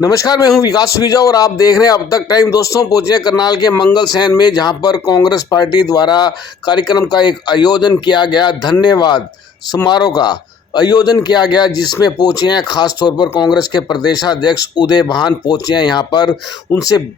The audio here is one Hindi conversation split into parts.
नमस्कार, मैं हूं विकास सुरीजा और आप देख रहे हैं अब तक टाइम। दोस्तों, पहुंचे करनाल के मंगल सैन में, जहां पर कांग्रेस पार्टी द्वारा कार्यक्रम का एक आयोजन किया गया। धन्यवाद समारोह का आयोजन किया गया, जिसमें पहुंचे हैं खास तौर पर कांग्रेस के प्रदेशाध्यक्ष उदय भान पहुंचे हैं यहाँ पर। उनसे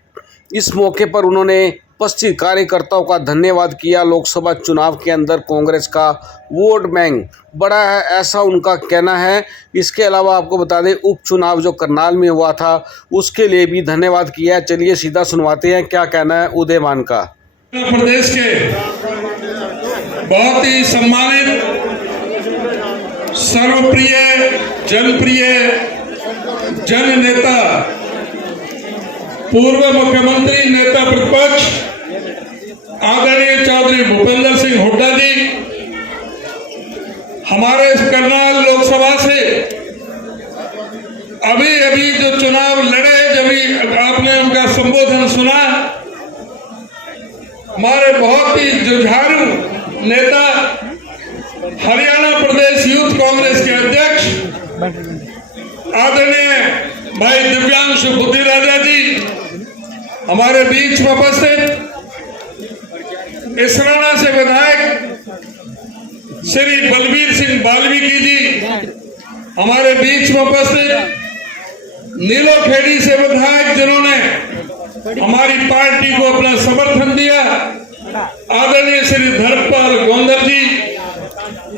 इस मौके पर उन्होंने उपस्थित कार्यकर्ताओं का धन्यवाद किया। लोकसभा चुनाव के अंदर कांग्रेस का वोट बैंक बड़ा है, ऐसा उनका कहना है। इसके अलावा आपको बता दें, उपचुनाव जो करनाल में हुआ था उसके लिए भी धन्यवाद किया। चलिए सीधा सुनवाते हैं क्या कहना है उदय भान का। प्रदेश के बहुत ही सम्मानित, सर्वप्रिय, जनप्रिय जन नेता, पूर्व मुख्यमंत्री, नेता प्रतिपक्ष आदरणीय चौधरी भूपेंद्र सिंह हुड्डा जी हमारे करनाल लोकसभा से अभी जो चुनाव लड़े, जब आपने उनका संबोधन सुना, हमारे बहुत ही जुझारू नेता, हरियाणा प्रदेश यूथ कांग्रेस के अध्यक्ष आदरणीय भाई दिव्यांशु बुद्धिराजा जी हमारे बीच में उपस्थित, इसराना से विधायक श्री बलबीर सिंह बाल्मीकि जी हमारे बीच में उपस्थित, नीलोखेड़ी से विधायक जिन्होंने हमारी पार्टी को अपना समर्थन दिया, आदरणीय श्री धर्मपाल गोंदल जी,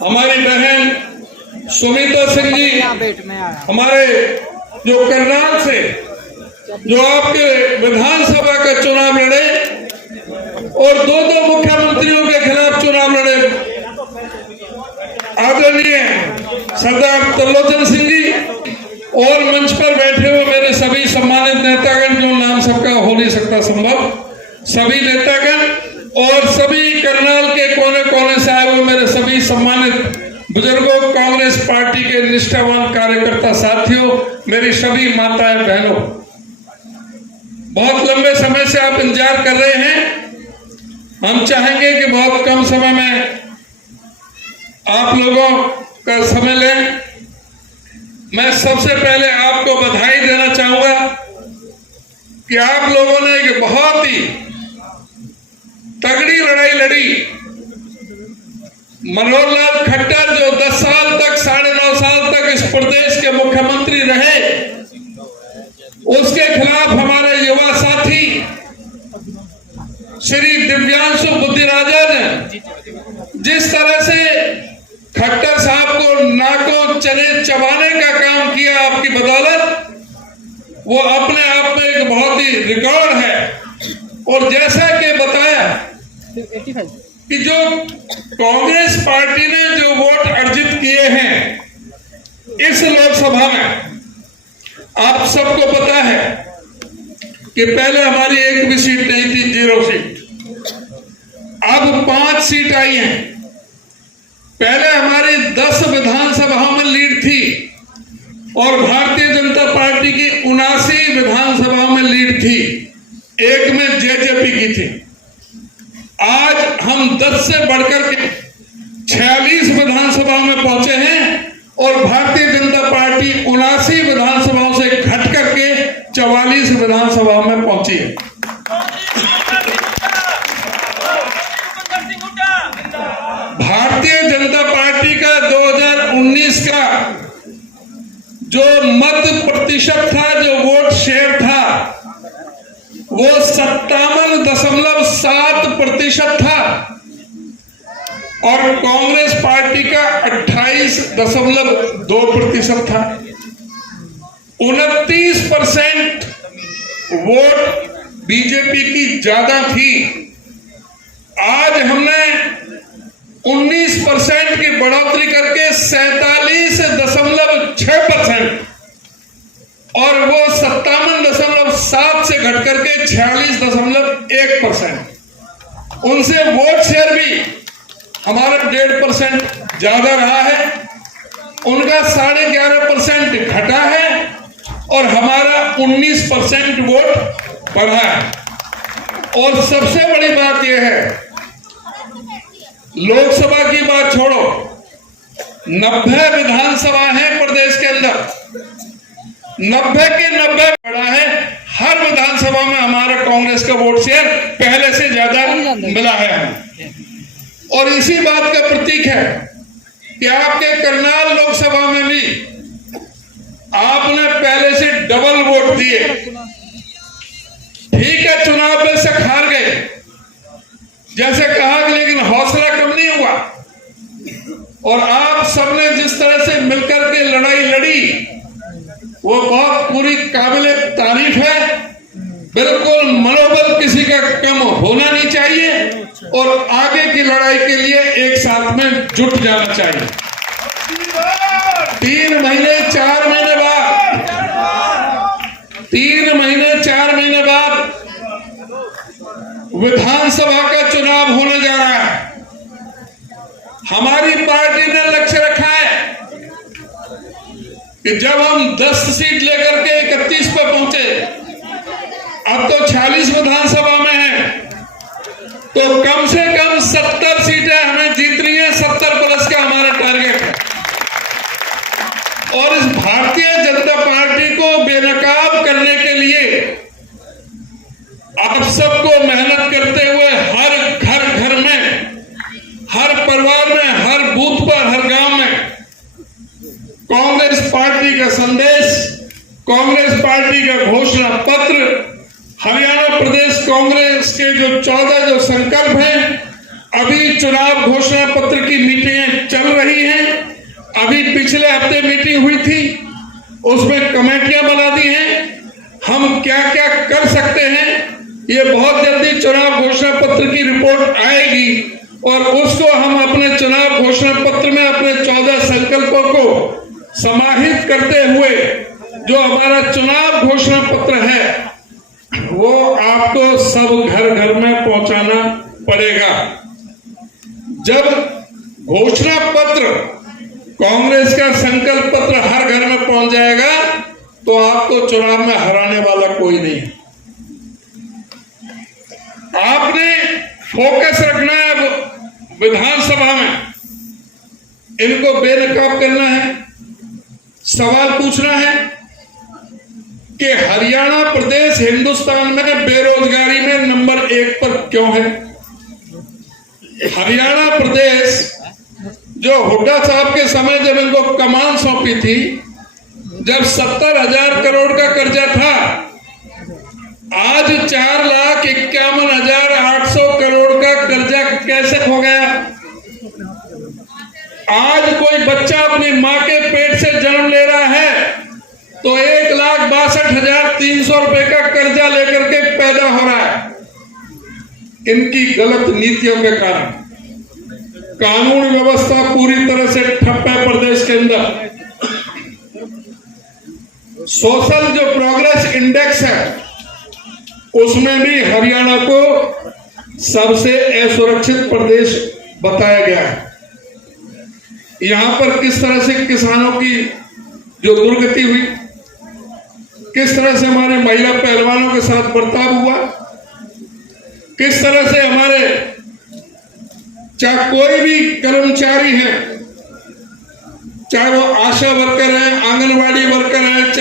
हमारी बहन सुमिता सिंह जी, हमारे जो करनाल से जो आपके विधानसभा का चुनाव लड़े और दो मुख्यमंत्रियों के खिलाफ चुनाव लड़े, आदरणीय सरदार त्रिलोचन सिंह जी, और मंच पर बैठे हुए मेरे सभी सम्मानित नेतागण, जो नाम सबका हो नहीं सकता संभव, सभी नेतागण और सभी करनाल के कोने कोने से आए हुए मेरे सभी सम्मानित बुजुर्गों, कांग्रेस पार्टी के निष्ठावान कार्यकर्ता साथियों, मेरी सभी माताएं बहनों, बहुत लंबे समय से आप इंतजार कर रहे हैं। हम चाहेंगे कि बहुत कम समय में आप लोगों का समय लें। मैं सबसे पहले आपको बधाई देना चाहूंगा कि आप लोगों ने एक बहुत ही तगड़ी लड़ाई लड़ी। मनोहर लाल खट्टर जो 10 साल तक, 9.5 साल तक इस प्रदेश के मुख्यमंत्री रहे, उसके खिलाफ हमारे युवा साथी श्री दिव्यांशु बुद्धिराजा ने जिस तरह से खट्टर साहब को नाकों चने चबाने का काम किया आपकी बदौलत, वो अपने आप में एक बहुत ही रिकॉर्ड है। और जैसा कि बताया कि जो कांग्रेस पार्टी ने जो वोट अर्जित किए हैं इस लोकसभा में, आप सबको पता है कि पहले हमारी एक भी सीट नहीं थी, 0 सीट, अब 5 सीट आई हैं। पहले हमारी 10 विधानसभाओं में लीड थी और भारतीय जनता पार्टी की 79 विधानसभाओं में लीड थी, एक में जेजेपी की थी। आज हम 10 से बढ़कर के 46 विधानसभाओं में पहुंचे हैं और भारतीय जनता पार्टी 79 विधानसभाओं से घट करके 44 विधानसभाओं में पहुंची है। भारतीय जनता पार्टी का 2019 का जो मत प्रतिशत था, जो वोट शेयर था, वो 57.7% था और कांग्रेस पार्टी का 28.2% था। 29% वोट बीजेपी की ज्यादा थी। आज हमने 19% की बढ़ोतरी करके 47.6% और वो 57.7 से घट करके 46.1%। उनसे वोट शेयर भी हमारा 1.5% ज्यादा रहा है, उनका 11.5% घटा है और हमारा 19% वोट बढ़ा है। और सबसे बड़ी बात यह है, लोकसभा की बात छोड़ो, 90 विधानसभा है प्रदेश के अंदर 90 के 90 बड़ा है। हर विधानसभा में हमारा कांग्रेस का वोट शेयर पहले से ज्यादा मिला है हमें। और इसी बात का प्रतीक है कि आपके करनाल लोकसभा में भी आपने पहले से डबल वोट दिए। ठीक है, चुनाव में से हार गए जैसे कहा, लेकिन हौसला कम नहीं हुआ। और आप सबने जिस तरह से मिलकर के लड़ाई लड़ी वो बहुत पूरी काबिले तारीफ है। बिल्कुल मनोबल किसी का कम होना नहीं चाहिए और आगे की लड़ाई के लिए एक साथ में जुट जाना चाहिए। 3 महीने 4 महीने बाद 3 महीने 4 महीने बाद विधानसभा का चुनाव होने जा रहा है। हमारी पार्टी ने लक्ष्य रखा है कि जब हम 10 सीट लेकर के 31 पे पहुंचे, अब तो 46 विधानसभा में है, तो कम से कम 70 सीटें हमें जीतनी है। 70 प्लस का हमारा टारगेट है। और इस भारतीय जनता पार्टी को बेनकाब करने के लिए आप सबको मेहनत करते हुए हर घर में, हर परिवार में, हर बूथ पर, हर गांव में कांग्रेस पार्टी का संदेश, कांग्रेस पार्टी का घोषणा पत्र, हरियाणा प्रदेश कांग्रेस के जो 14 जो संकल्प हैं, अभी चुनाव घोषणा पत्र की मीटिंगें चल रही हैं। अभी पिछले हफ्ते मीटिंग हुई थी, उसमें कमेटियां बना दी हैं। हम क्या क्या कर सकते हैं, ये बहुत जल्दी चुनाव घोषणा पत्र की रिपोर्ट आएगी और उसको हम अपने चुनाव घोषणा पत्र में अपने 14 संकल्पों को समाहित करते हुए जो हमारा चुनाव घोषणा पत्र है वो आपको सब घर में पहुंचाना पड़ेगा। जब घोषणा पत्र, कांग्रेस का संकल्प पत्र हर घर में पहुंच जाएगा तो आपको चुनाव में हराने वाला कोई नहीं है। आपने फोकस रखना है विधानसभा में, इनको बेनकाब करना है। सवाल पूछना है कि हरियाणा प्रदेश हिंदुस्तान में बेरोजगारी में नंबर 1 पर क्यों है। हरियाणा प्रदेश जो हुड्डा साहब के समय जब इनको कमान सौंपी थी, जब 70,000 करोड़ का कर्जा था, आज 4,51,800 करोड़ का कर्जा कैसे हो गया। आज कोई बच्चा अपनी मां के पेट से जन्म ले रहा है तो 1,62,300 रुपए का कर्जा लेकर के पैदा हो रहा है। इनकी गलत नीतियों के कारण कानून व्यवस्था पूरी तरह से ठप है प्रदेश के अंदर। सोशल जो प्रोग्रेस इंडेक्स है उसमें भी हरियाणा को सबसे असुरक्षित प्रदेश बताया गया है। यहां पर किस तरह से किसानों की जो दुर्गति हुई, किस तरह से हमारे महिला पहलवानों के साथ बर्ताव हुआ, किस तरह से हमारे चाहे कोई भी कर्मचारी है, चाहे वो आशा वर्कर है, आंगनवाड़ी वर्कर है,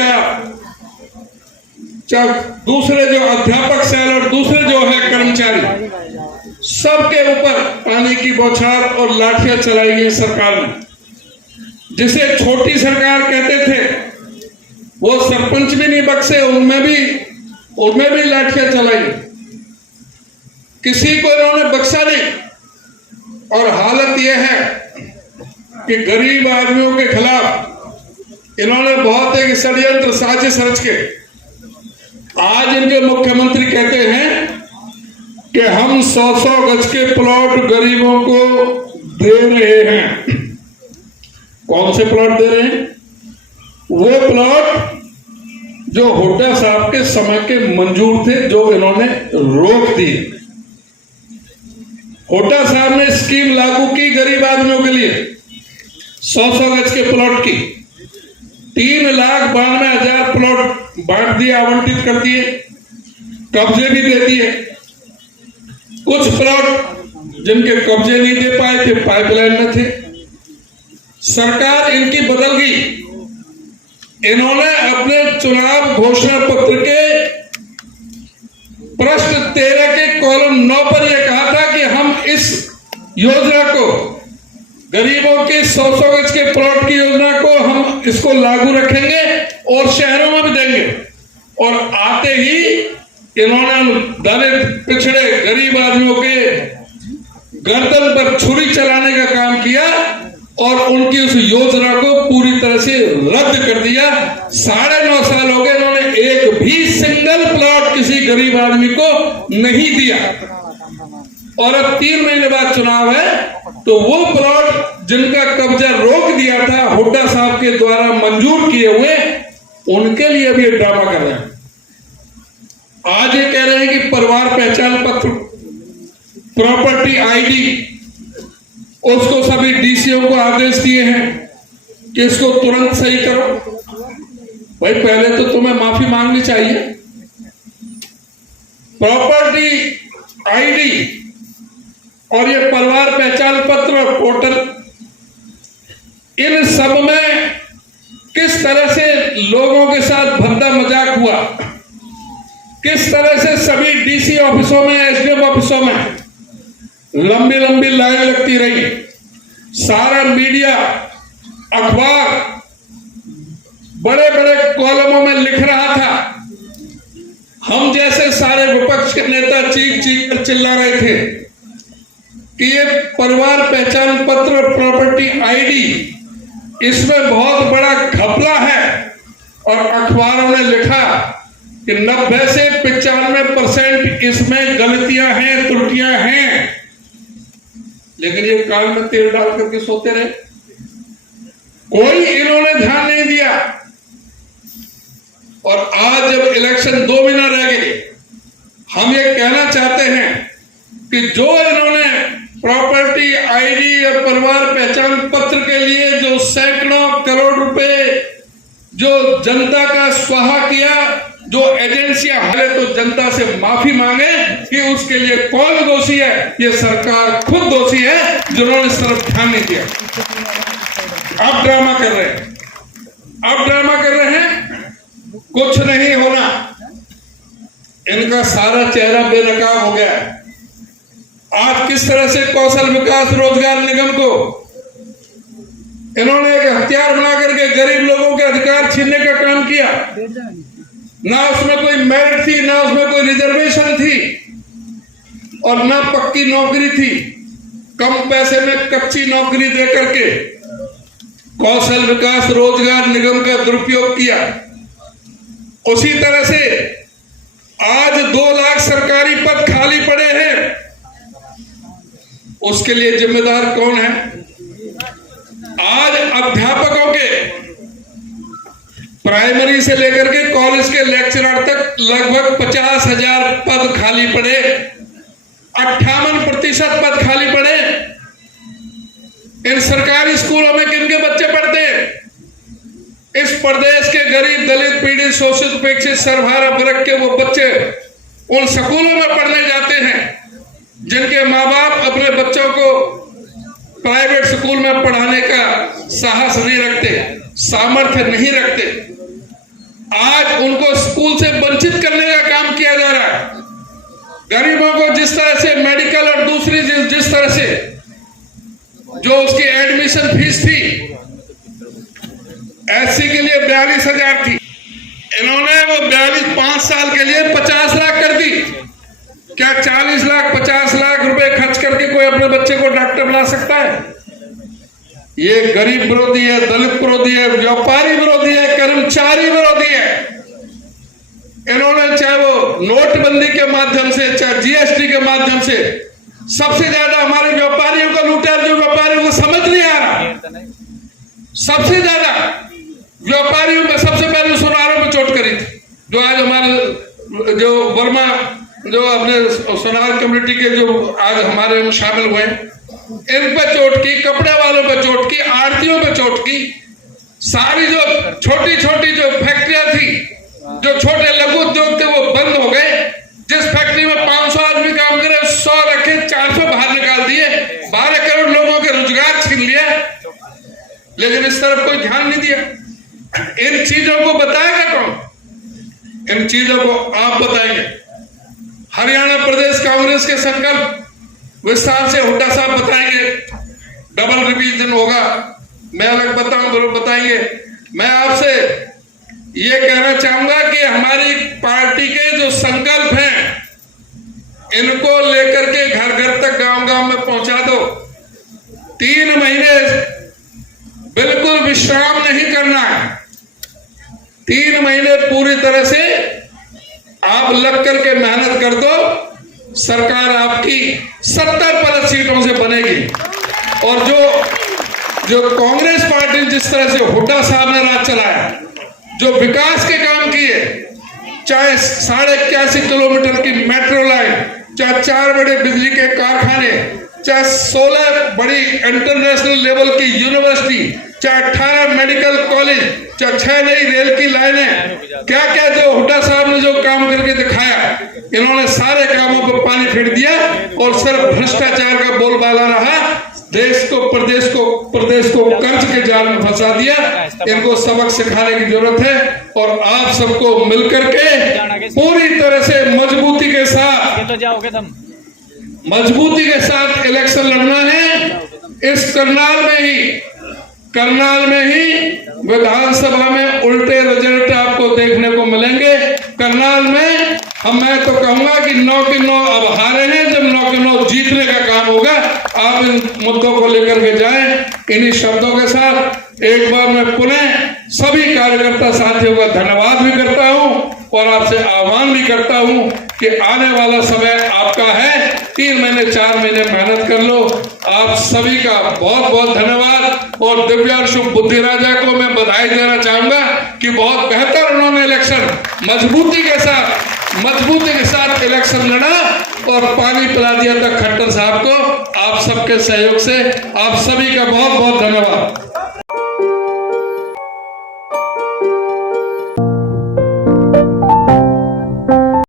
चाहे दूसरे जो अध्यापक से और दूसरे जो है कर्मचारी, सबके ऊपर पानी की बौछार और लाठियां चलाई गई सरकार ने। जिसे छोटी सरकार कहते थे वो सरपंच भी नहीं बख्शे, उनमें भी लाठियां चलाई, किसी को इन्होंने बख्शा नहीं। और हालत यह है कि गरीब आदमियों के खिलाफ इन्होंने बहुत एक षड्यंत्र साजिश रच के आज इनके मुख्यमंत्री कहते हैं कि हम 100-100 गज के प्लॉट गरीबों को दे रहे हैं। कौन से प्लॉट दे रहे हैं? वो प्लॉट जो हुड्डा साहब के समय के मंजूर थे, जो इन्होंने रोक दी। हुड्डा साहब ने स्कीम लागू की गरीब आदमियों के लिए 100-100 गज के प्लॉट की। 3,92,000 प्लॉट बांट दिए, आवंटित कर दिए, कब्जे भी दे दिए। कुछ प्लॉट जिनके कब्जे नहीं दे पाए थे, पाइपलाइन में थे। सरकार इनकी बदल गई, इन्होंने अपने चुनाव घोषणा पत्र के प्रश्न 13 के कॉलम 9 पर यह कहा था कि हम इस योजना को, गरीबों के 100 गज के प्लॉट की योजना को हम इसको लागू रखेंगे और शहरों में भी देंगे। और आते ही इन्होंने दलित, पिछड़े, गरीब आदमियों के गर्दन पर छुरी चलाने का काम किया और उनकी उस योजना को पूरी तरह से रद्द कर दिया। 9.5 साल हो गए, इन्होंने एक भी सिंगल प्लॉट किसी गरीब आदमी को नहीं दिया। और अब 3 महीने बाद चुनाव है, तो वो प्लॉट जिनका कब्जा रोक दिया था हुड्डा साहब के द्वारा मंजूर किए हुए, उनके लिए भी ड्रामा कर रहे हैं। आज ये कह रहे हैं कि परिवार पहचान पत्र, प्रॉपर्टी आईडी, उसको सभी डीसीओ को आदेश दिए हैं कि इसको तुरंत सही करो। भाई पहले तो तुम्हें माफी मांगनी चाहिए। प्रॉपर्टी आईडी और ये परिवार पहचान पत्र पोर्टल, इन सब में किस तरह से लोगों के साथ भद्दा मजाक हुआ, किस तरह से सभी डीसी ऑफिसों में, एसडीएम ऑफिसों में लंबी लंबी लाइन लगती रही। सारा मीडिया, अखबार बड़े बड़े कॉलमों में लिख रहा था। हम जैसे सारे विपक्ष के नेता चीख चीख कर चिल्ला रहे थे कि ये परिवार पहचान पत्र, प्रॉपर्टी आईडी, इसमें बहुत बड़ा घपला है। और अखबारों ने लिखा कि 90 से 95% इसमें गलतियां हैं, त्रुटियां हैं। लेकिन ये कान में तेल डाल करके सोते रहे, कोई इन्होंने ध्यान नहीं दिया। और आज जब इलेक्शन 2 महीना रह गए, हम ये कहना चाहते हैं कि जो इन्होंने प्रॉपर्टी आईडी और परिवार पहचान पत्र के लिए जो सैकड़ों करोड़ रुपए जो जनता का स्वाहा किया, जो एजेंसियां हारे, तो जनता से माफी मांगे कि उसके लिए कौन दोषी है। ये सरकार खुद दोषी है जिन्होंने इस तरफ ध्यान नहीं दिया। अब ड्रामा कर रहे हैं, अब ड्रामा कर रहे हैं, कुछ नहीं होना। इनका सारा चेहरा बेनकाब हो गया। आज किस तरह से कौशल विकास रोजगार निगम को इन्होंने एक हथियार बना करके गरीब लोगों के अधिकार छीनने का काम किया। ना उसमें कोई मेरिट थी, ना उसमें कोई रिजर्वेशन थी, और ना पक्की नौकरी थी। कम पैसे में कच्ची नौकरी दे करके कौशल विकास रोजगार निगम का दुरुपयोग किया। उसी तरह से आज 2 लाख सरकारी पद खाली पड़े हैं। उसके लिए जिम्मेदार कौन है? आज अध्यापकों के, प्राइमरी से लेकर के कॉलेज के लेक्चरर तक लगभग 50,000 पद खाली पड़े, 58% पद खाली पड़े। इन सरकारी स्कूलों में किनके बच्चे पढ़ते हैं? इस प्रदेश के गरीब, दलित, पीड़ित, शोषित, उपेक्षित, सर्वहारा वर्ग के वो बच्चे उन स्कूलों में पढ़ने जाते हैं जिनके माँ बाप अपने बच्चों को प्राइवेट स्कूल में पढ़ाने का साहस नहीं रखते, सामर्थ्य नहीं रखते। आज उनको स्कूल से वंचित करने का काम किया जा रहा है। गरीबों को जिस तरह से मेडिकल और दूसरी जिस तरह से जो उसकी एडमिशन फीस थी, एससी के लिए 42,000 थी, इन्होंने वो 5 साल के लिए 50 लाख कर दी। क्या 40 लाख 50 लाख रुपए खर्च करके कोई अपने बच्चे को डॉक्टर बना सकता है? ये गरीब विरोधी है, दलित विरोधी है, व्यापारी विरोधी है, कर्मचारी विरोधी है। इन्होंने चाहे वो नोटबंदी के माध्यम से, चाहे जीएसटी के माध्यम से, सबसे ज्यादा हमारे व्यापारियों को लूटा। जो व्यापारियों को समझ नहीं आ रहा, सबसे ज्यादा व्यापारियों में सबसे पहले सुनारों पे चोट करी थी। जो आज हमारे जो वर्मा, जो अपने सोनार कम्युनिटी के जो आज हमारे में शामिल हुए, इन पे चोट की, कपड़े वालों पे चोट की, आड़तियों पे चोट की। सारी जो छोटी छोटी जो फैक्ट्रियां थी, जो छोटे लघु उद्योग थे, वो बंद हो गए। जिस फैक्ट्री में 500 आदमी काम करे, 100 रखे, 400 बाहर निकाल दिए, 12 करोड़ लोगों के रोजगार छीन लिया। लेकिन इस तरफ कोई ध्यान नहीं दिया। इन चीजों को बताएगा कौन? इन चीजों को आप बताएंगे। हरियाणा प्रदेश कांग्रेस के संकल्प विस्तार से हुड्डा साहब बताएंगे। डबल रिवीजन होगा, मैं अलग बताएंगे। मैं आपसे ये कहना चाहूंगा कि हमारी पार्टी के जो संकल्प हैं इनको लेकर के घर घर तक, गांव गांव में पहुंचा दो। 3 महीने बिल्कुल विश्राम नहीं करना है। 3 महीने पूरी तरह से आप लग करके मेहनत कर दो, सरकार आपकी 70+ सीटों से बनेगी। और जो कांग्रेस पार्टी ने जिस तरह से हुड्डा साहब ने राज चलाया, जो विकास के काम किए, चाहे 81.5 किलोमीटर की मेट्रो लाइन, चाहे 4 बड़े बिजली के कारखाने, चाहे 16 बड़ी इंटरनेशनल लेवल की यूनिवर्सिटी, चाहे 18 मेडिकल कॉलेज, चाहे 6 नई रेल की लाइनें, क्या क्या जो हुड्डा साहब ने जो काम करके दिखाया, इन्होंने सारे कामों पर पानी फेर दिया और सिर्फ भ्रष्टाचार का बोलबाला रहा। देश को प्रदेश को कर्ज के जाल में फंसा दिया। इनको सबक सिखाने की जरूरत है और आप सबको मिलकर के पूरी तरह से मजबूती के साथ इलेक्शन लड़ना है। इस करनाल में ही विधानसभा में उल्टे रिजल्ट आपको देखने को मिलेंगे। करनाल में मैं तो कहूंगा कि 9 के 9 अब हारे हैं, जब 9 के 9 जीतने का काम होगा। आप इन मुद्दों को लेकर के जाएं। इन्हीं शब्दों के साथ एक बार मैं पुनः सभी कार्यकर्ता साथियों का धन्यवाद भी करता हूं और आपसे आह्वान भी करता हूं कि आने वाला समय आपका है। 3 महीने 4 महीने मेहनत कर लो। आप सभी का बहुत बहुत धन्यवाद। और दिव्यांशु बुद्धिराजा को मैं बधाई देना चाहूंगा कि बहुत बेहतर उन्होंने इलेक्शन मजबूती के साथ इलेक्शन लड़ा और पानी पिला दिया था खट्टर साहब को। आप सबके सहयोग से आप सभी का बहुत बहुत धन्यवाद।